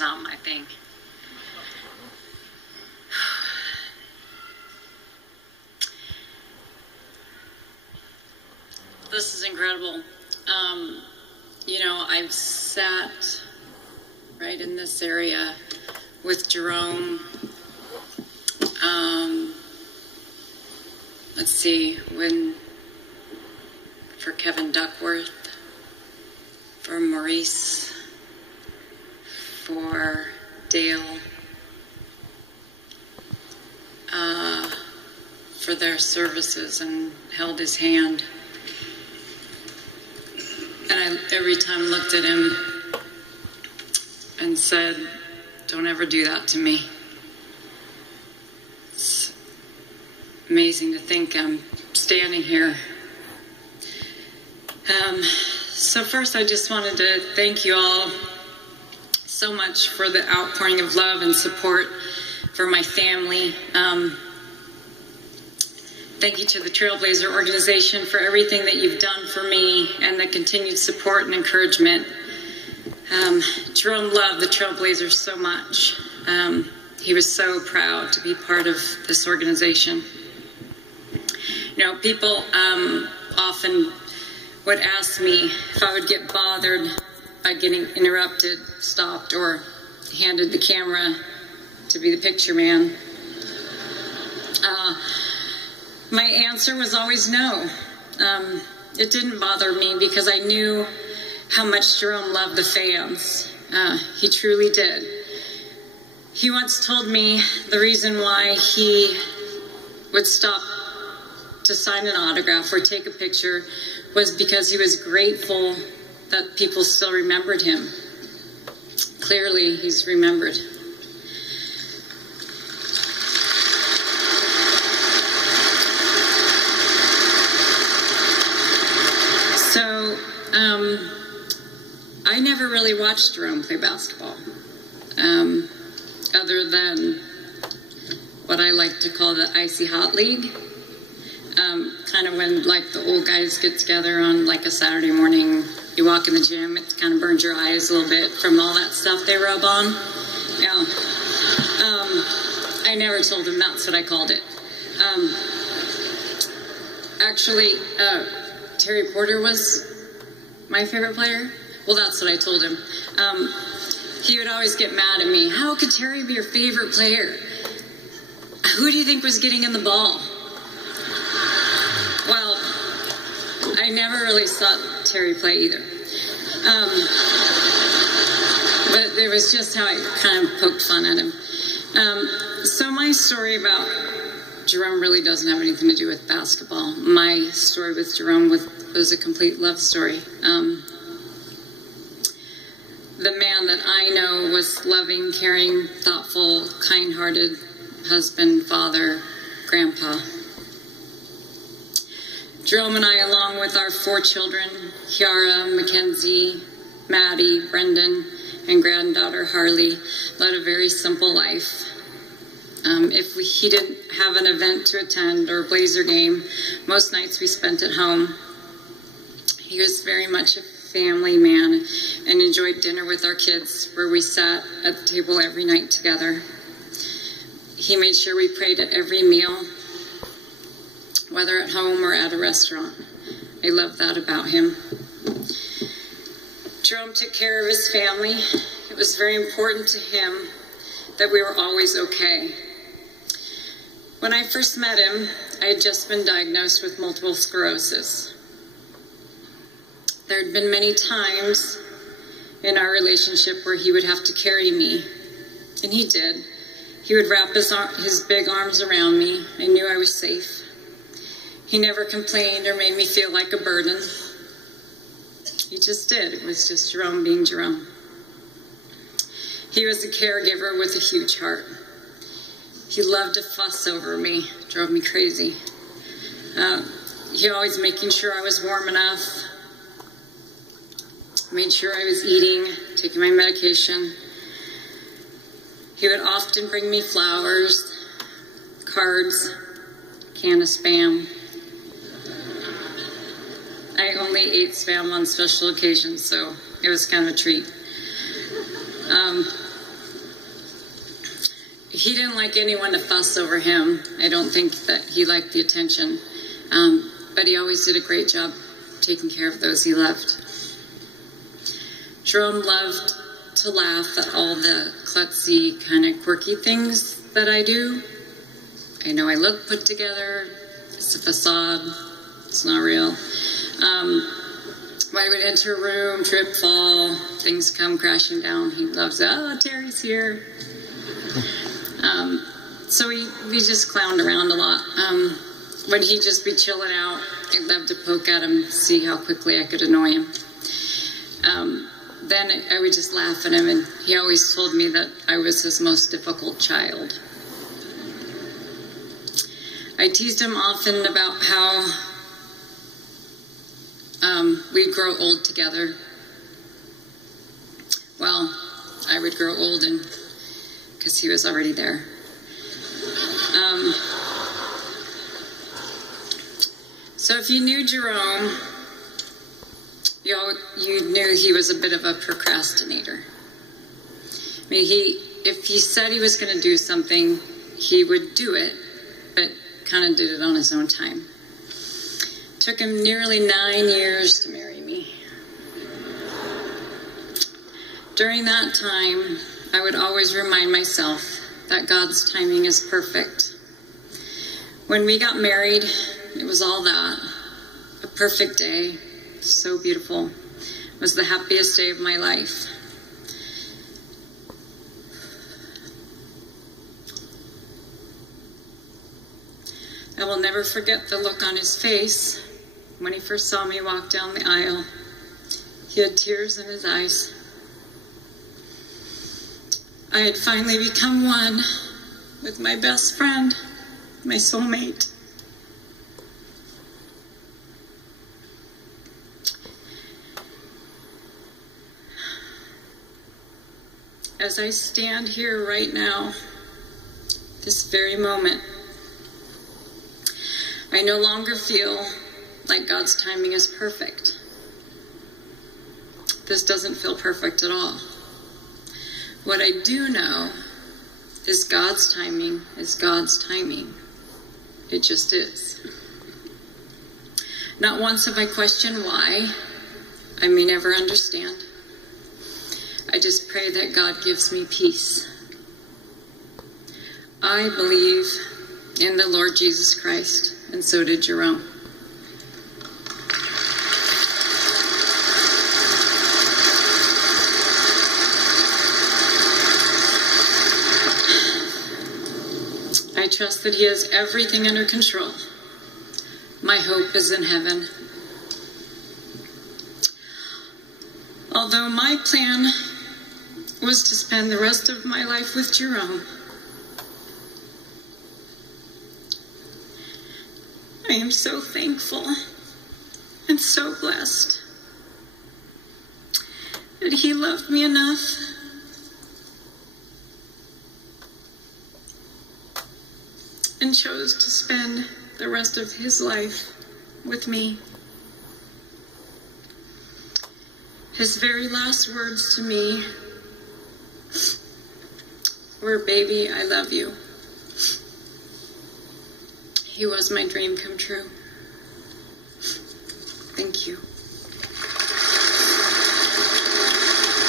not my thing. This is incredible. You know, I've sat right in this area with Jerome. Let's see, for Kevin Duckworth, for Maurice, for Dale, for their services, and held his hand. And I every time looked at him and said, "Don't ever do that to me." It's amazing to think I'm standing here. So first, I just wanted to thank you all so much for the outpouring of love and support for my family. Thank you to the Trailblazer organization for everything that you've done for me and the continued support and encouragement. Jerome loved the Trailblazers so much. He was so proud to be part of this organization. You know, people often would ask me if I would get bothered by getting interrupted, stopped, or handed the camera to be the picture man. My answer was always no. It didn't bother me because I knew how much Jerome loved the fans. He truly did. He once told me the reason why he would stop to sign an autograph or take a picture was because he was grateful that people still remembered him. Clearly, he's remembered. So, I never really watched Jerome play basketball, other than what I like to call the Icy Hot League. Kind of when, like, the old guys get together on, like, a Saturday morning, you walk in the gym, it kind of burns your eyes a little bit from all that stuff they rub on. Yeah. I never told him that's what I called it. Actually, Terry Porter was my favorite player. Well, that's what I told him. He would always get mad at me. How could Terry be your favorite player? Who do you think was getting in the ball? Well, I never really saw Terry play either. But it was just how I kind of poked fun at him. So my story about Jerome really doesn't have anything to do with basketball. My story with Jerome was a complete love story. The man that I know was loving, caring, thoughtful, kind-hearted husband, father, grandpa. Jerome and I, along with our 4 children, Kiara, Mackenzie, Maddie, Brendan, and granddaughter Harley, led a very simple life. If he didn't have an event to attend or a Blazer game, most nights we spent at home. He was very much a family man and enjoyed dinner with our kids, where we sat at the table every night together. He made sure we prayed at every meal, whether at home or at a restaurant. I love that about him. Jerome took care of his family. It was very important to him that we were always okay. When I first met him, I had just been diagnosed with multiple sclerosis. There had been many times in our relationship where he would have to carry me, and he did. He would wrap his big arms around me. I knew I was safe. He never complained or made me feel like a burden. He just did. It was just Jerome being Jerome. He was a caregiver with a huge heart. He loved to fuss over me. Drove me crazy. He always making sure I was warm enough. Made sure I was eating, taking my medication. He would often bring me flowers, cards, can of Spam. I only ate Spam on special occasions, so it was kind of a treat. he didn't like anyone to fuss over him. I don't think that he liked the attention. But he always did a great job taking care of those he loved. Jerome loved to laugh at all the klutzy, kind of quirky things that I do. I know I look put together. It's a facade. It's not real. When I would enter a room, trip, fall, things come crashing down. He loves, oh, Teri's here. So we just clowned around a lot. When he'd just be chilling out, I'd love to poke at him, see how quickly I could annoy him. Then I would just laugh at him, and he always told me that I was his most difficult child. I teased him often about how we'd grow old together. Well, I would grow old, and because he was already there. So if you knew Jerome, you knew he was a bit of a procrastinator. I mean, if he said he was going to do something, he would do it, but kind of did it on his own time. It took him nearly 9 years to marry me. During that time, I would always remind myself that God's timing is perfect. When we got married, it was all that. A perfect day. So beautiful. It was the happiest day of my life. I will never forget the look on his face when he first saw me walk down the aisle. He had tears in his eyes. I had finally become one with my best friend, my soulmate. As I stand here right now, this very moment, I no longer feel like God's timing is perfect. This doesn't feel perfect at all. What I do know is God's timing is God's timing. It just is. Not once have I questioned why. I may never understand. I just pray that God gives me peace. I believe in the Lord Jesus Christ, and so did Jerome. I trust that He has everything under control. My hope is in heaven. Although my plan was to spend the rest of my life with Jerome, I am so thankful and so blessed that he loved me enough and chose to spend the rest of his life with me. His very last words to me were, "Baby, I love you." He was my dream come true.